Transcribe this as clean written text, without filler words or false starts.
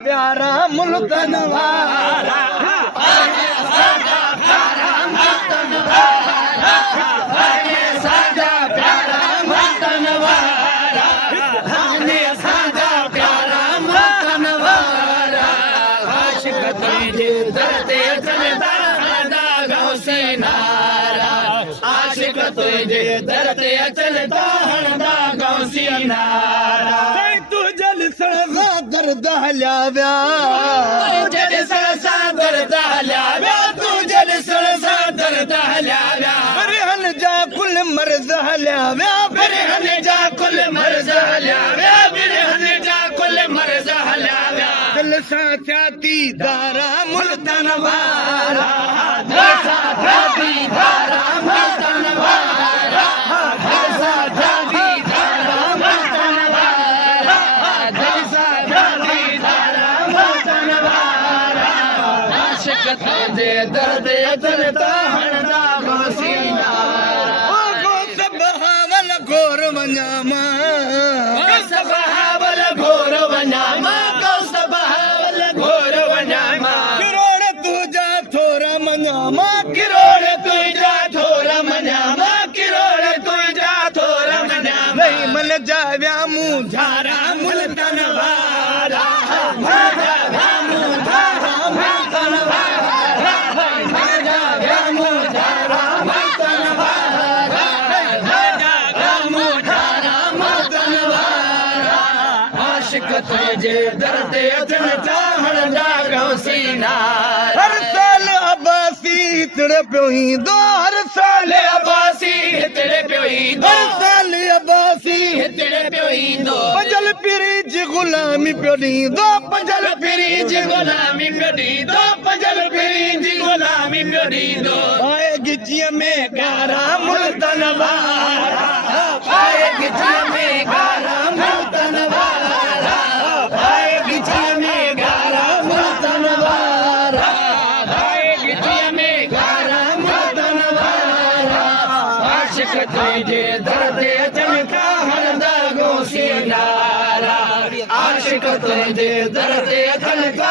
प्यारा मुल्तन वाला सादा प्यारा मुल्तन वाला सादा प्यारा मुल्तन वाला सादा प्यारा मुल्तन वाला आशिक तुझे दरते चलता हदा गौसे नारा आशिक तुझे दरते चलता हदा गौसे नारा दर्द हल्याव्या जल सळसा दर्द हल्याव्या तू जल सळसा दर्द हल्याव्या बरहन जा कुल मर्ज हल्याव्या बरहन जा कुल मर्ज हल्याव्या बरहन जा कुल मर्ज हल्याव्या दिल साथी दारा मुल्तन वारा दिल साथी दारा मुल्तन वारा दिल साथी दारा मुल्तन वारा दिल तुझे दर्द चलता हणदा गोसीना गोस बहावल घोर वञामा गोस बहावल घोर वञामा गोस बहावल घोर वञामा किरोड़ तुझा थोरा मञामा किरोड़ तुझा थोरा मञामा किरोड़ तुझा थोरा मञामा वही मन जाव्या मुझारा मुल्तन वारा जाव्या मुझारा मुल्तन वारा तुझे दर्द चलता हणदा गौसीना हर साल अब्बासी तेरे प्योही दो हर साल अब्बासी तेरे प्योही दो हर साल अब्बासी तेरे प्योही दो पंजल पिरीज गुलामी प्योही दो पंजल पिरीज गुलामी प्योही दो पंजल पिरीज गुलामी प्योही दो आए गिचिया में गारा मुल्तन वारा आए गिचिया में गारा मुल्तन वारा तुझे दर्द चलता हणदा गोसीना आशिक तुझे दर्द चलता